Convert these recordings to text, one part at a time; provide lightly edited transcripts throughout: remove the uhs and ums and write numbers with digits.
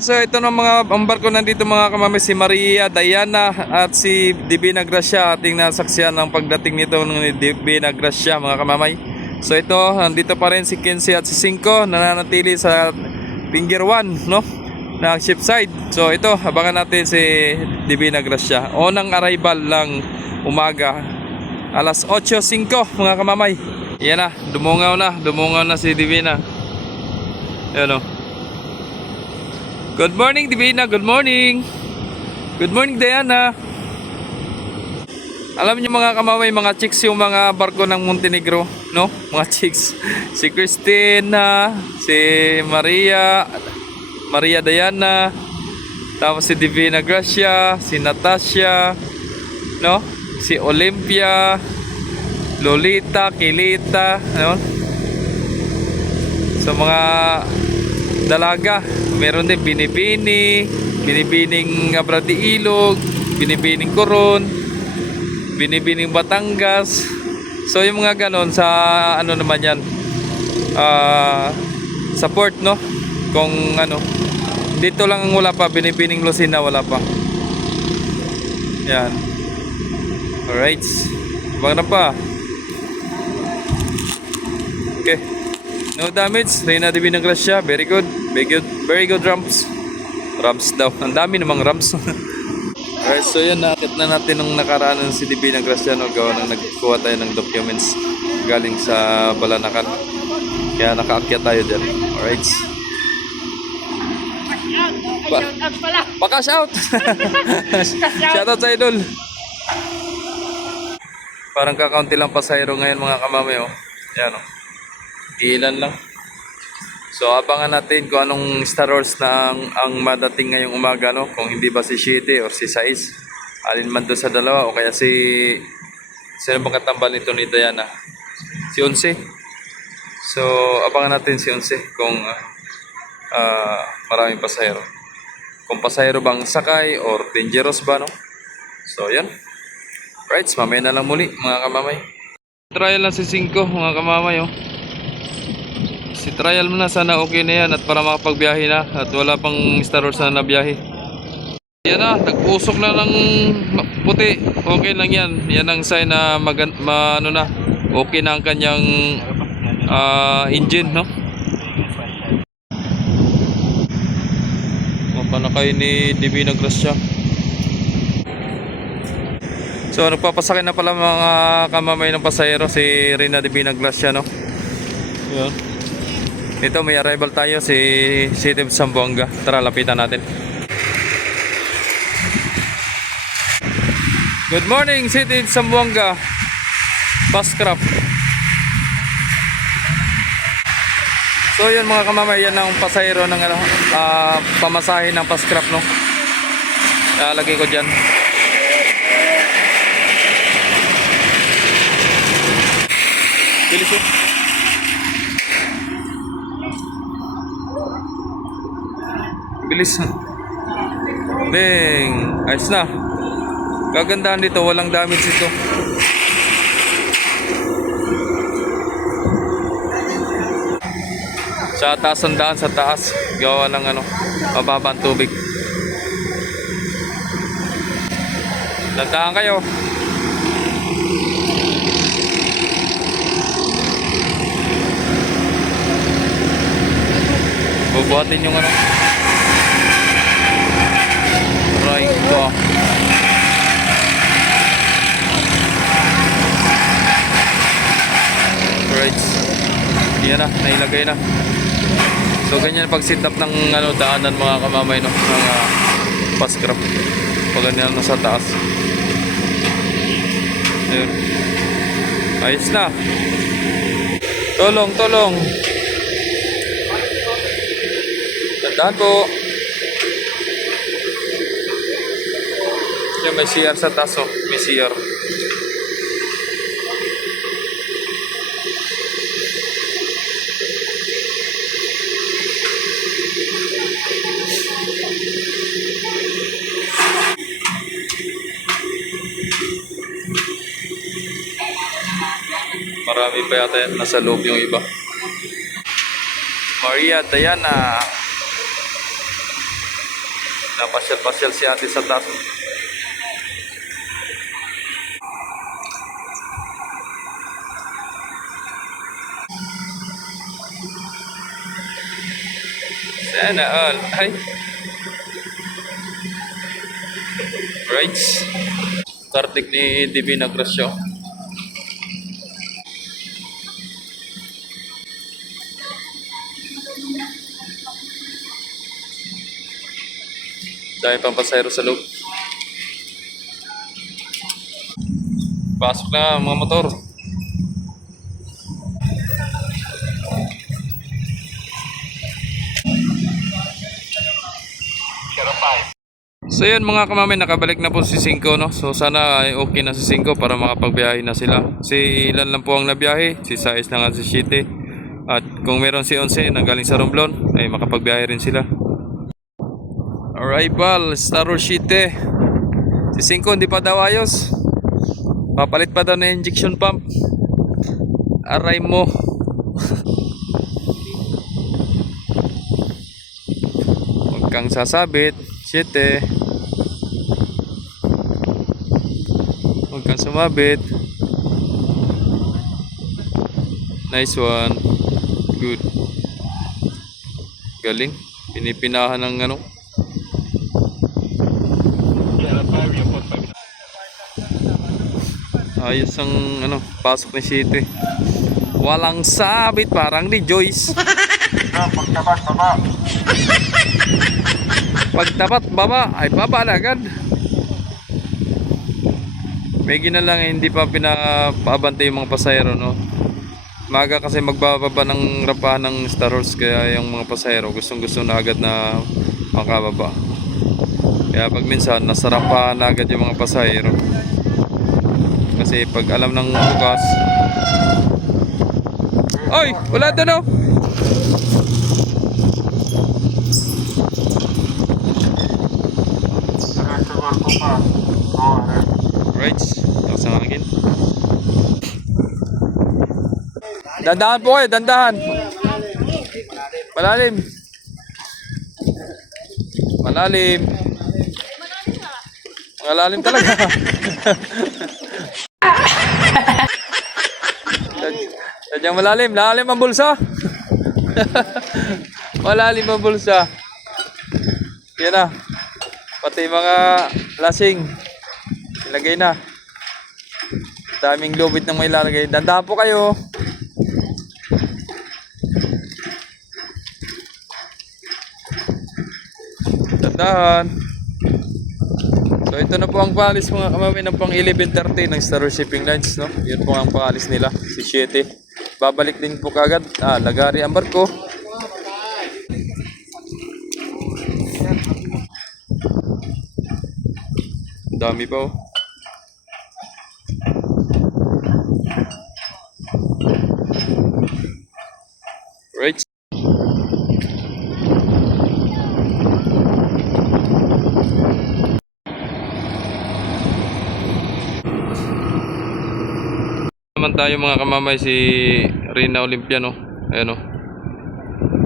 Alright, so ito na ang barko nandito mga kamamay, si Maria, Diana at si Divina Gracia. Ating nasaksiyan ng pagdating nito ng Divina Gracia mga kamamay. So ito, nandito pa rin si 15 at si 5 nananatili sa Pinger 1, no? Na ship side. So ito, abangan natin si Divina Gracia. Unang arrival lang umaga. Alas 8:05 mga kamamay. Yan na, dumungaw na si Divina. Yan o. Good morning, Divina. Good morning. Good morning, Diana. Alam niyo mga kamamay, mga chicks yung mga barko ng Montenegro, no? Mga chicks. Si Christina, si Maria Diana, tapos si Divina Gracia, si Natasha, no? Si Olympia, Lolita, Kilita, no? So mga dalaga, meron din binibining Abra de Ilog, binibining Coron, binibining Batangas. So yung mga ganon sa ano naman yan, sa port, no? Kung ano, dito lang ang wala pa, binibining Lucena wala pa. Yan. Alright, baka na pa. Okay, no damage. Reina Divina Gracia, very good. Very good ramps. Ramps daw. Ang dami namang ramps. Alright, so yan, nakakit na natin nung nakaraan ng si Divina Gracia, no? Gawa nang nagkuha tayo ng documents galing sa Balanakan. Kaya nakaakyat tayo dyan. Alright. Pa-cash out! Shout out sa idol! Parang kakaunti lang pasahero ngayon mga kamamay, oh. Yan, oh. Ilan lang. So abangan natin kung anong Star Wars na ang madating ngayong umaga, no? Kung hindi ba si 7 or si 6, alin man doon sa dalawa, o kaya sino bang katambal nito ni Diana? Si 11. So abangan natin si 11 kung maraming pasahero, kung pasahero bang sakay or dangerous ba, no? So yan. Right, mamaya na lang muli mga kamamay. Trial lang si 5 mga kamamay, oh. Si trial mo na, sana okay na yan at para makapagbiyahe na at wala pang Star Wars na nabiyahe. Yan na, nag-usok na ng puti. Okay lang yan. Yan ang sign na ano na, okay na ang kanyang engine, no? Mapanakay ni Divina Gracia. So nagpapasakay na pala mga kamamay ng pasahero si Reina Divina Gracia, no? Yan. Ito may arrival tayo, si City of Zamboanga. Tara, lapitan natin. Good morning, City of Zamboanga. Pascraft. So yun mga kamamay, yan ang pasahero ng pamasahe ng Pascraft, no? Lagay ko dyan. Bilis yun. Bilis. Bang. Ayos na. Kagandahan dito, walang damage ito. Sa taas ang daan, sa taas. Gawa ng ano, mababa ang tubig. Lantaan kayo. Bubuhatin yung ano. Right ko. Right. Yan na, nailagay na. So ganyan pag sit up ng ano, daanan mga kamamay, no, ng Pascraft. Pag ganyan na sa taas. Ayun. Ayos na. Tulong. Tandaan po. Yan, may CR sa taas, oh. May CR. Marami pa yata yan. Nasa loob yung iba. Maria Diana. Napasyal-pasyal si ate sa taas. Sana all. Ay. Right. Kartik ni DB Nagrasyo. Dahil pang pasahero sa loob. Pasok na mga motor. So yun mga kamamay, nakabalik na po si Cinco, no? So sana ay okay na si Cinco para makapagbiyahe na sila. Si ilan lang po ang nabiyahe, si Sais na nga si Shite. At kung meron si Onse na galing sa Romblon, ay makapagbiyahe rin sila. Arrival, Star Shite. Si Cinco hindi pa daw ayos. Papalit pa daw na injection pump. Aray mo. Huwag kang sasabit, Shite. Huwag kang sumabit. Nice one. Good. Galing. Pinipinahan ng ano. Ayos ang ano, pasok ni Shite. Walang sabit, parang ni Joyce. Pagtapat, baba. Pagtapat, baba. Ay, baba na agad. May ginalang hindi pa pinapaabante yung mga pasahero, no? Maga kasi magbababa ng rapahan ng Star Horse, kaya yung mga pasahero gustong gusto na agad na makababa. Kaya pag minsan nasa rapahan na agad yung mga pasahero, kasi pag alam ng bukas, oy, wala doon, oh. Reservoir ko pa. Right, tapos ang hangin. Dandahan po kayo, dandahan. Malalim. Malalim. Malalim talaga. Sadyang malalim. Malalim ang bulsa. Malalim ang bulsa. Yan na. Pati mga lasing. Ilagay na. Daming lubid na may lalagay. Dandahan po kayo. Dandahan. So ito na po ang paalis mga kamami ng pang 11:30 ng Star Shipping Lines, no? Yun po ang paalis nila, si 7. Babalik din po kagad. Lagari ang barko. Dami pa, oh. Right. Naman tayo mga kamamay, si Rina Olympiano. Ayan, oh.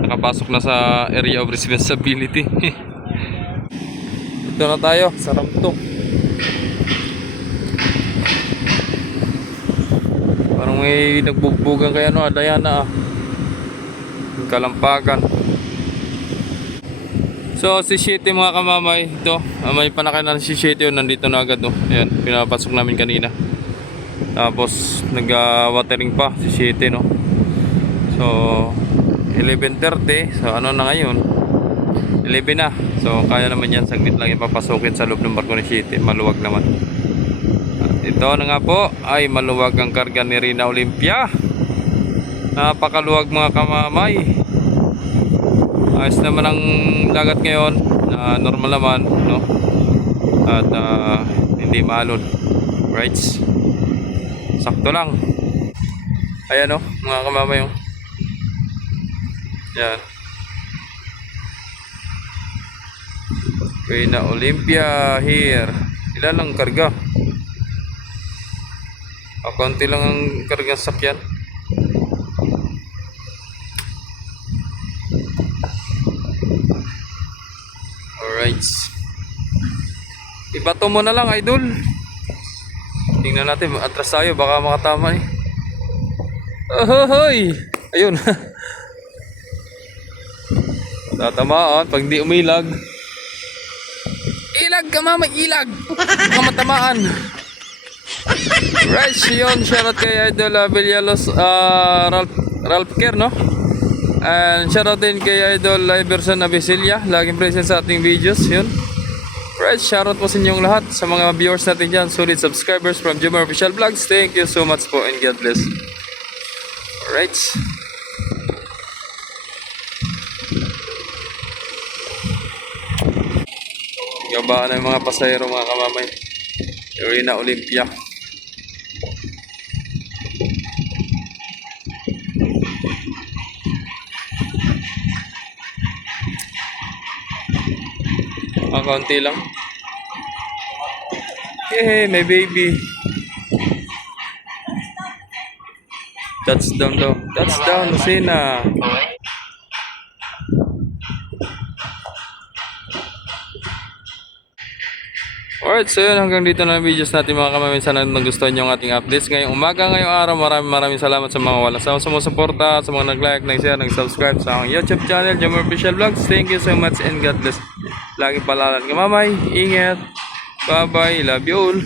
Nakapasok na sa area of responsibility. Ito na tayo sa Ramto. Parang may nagbugbugan kaya, no, Dayana, Kalampagan. So si Shitty mga kamamay, ito may panakay na si Shitty, nandito na agad, no. Ayan, pinapasok namin kanina. Tapos nag-watering pa si Shitty, no. So 11:30. So ano na ngayon, 11 na. So kaya naman yan, saglit lang ipapasukin sa loob ng barko ni Shitty. Maluwag naman. At ito na nga po ay maluwag ang karga ni Rina Olympia. Napakaluwag mga kamamay. Ayos naman ang dagat ngayon, normal naman, no? At hindi maalon. Right? Sakto lang. Ayan, no, mga kamamay, oh. Yan. Rina Olympia here. Ilan lang karga? Konti lang ang karga sakyan. Alright. Ibato mo na lang, idol. Tingnan natin, atras tayo, baka makatama eh. Ahoy! Ayun. Tatamaan pag di umilag. Ilag ka mama, ilag! Baka matamaan. Right, yun. Shoutout kay Idol Villalos, Ralph Kerr, no? And shoutout din kay Idol Iverson Abisilia, laging present sa ating videos, yun. Right, shoutout po sa inyong lahat, sa mga viewers natin dyan, solid subscribers from Jomar Official Vlogs. Thank you so much po and God bless. Right. Gabaan ng mga pasahero mga kamamay. Arena Olympia. Kaunti lang. Yay, may baby. Touchdown daw. Touchdown, Lucina. Alright, so yun, hanggang dito na ang videos natin mga kamamay. Sana nagustuhan nyo ang ating updates ngayong umaga, ngayong araw. Maraming salamat sa mga walang sumusuporta, sa mga nag-like, nag-share, nag-subscribe sa aking YouTube channel, Jomar Official Vlogs. Thank you so much and God bless. Lagi palalan kamamay. Ingat. Bye bye. Love you all.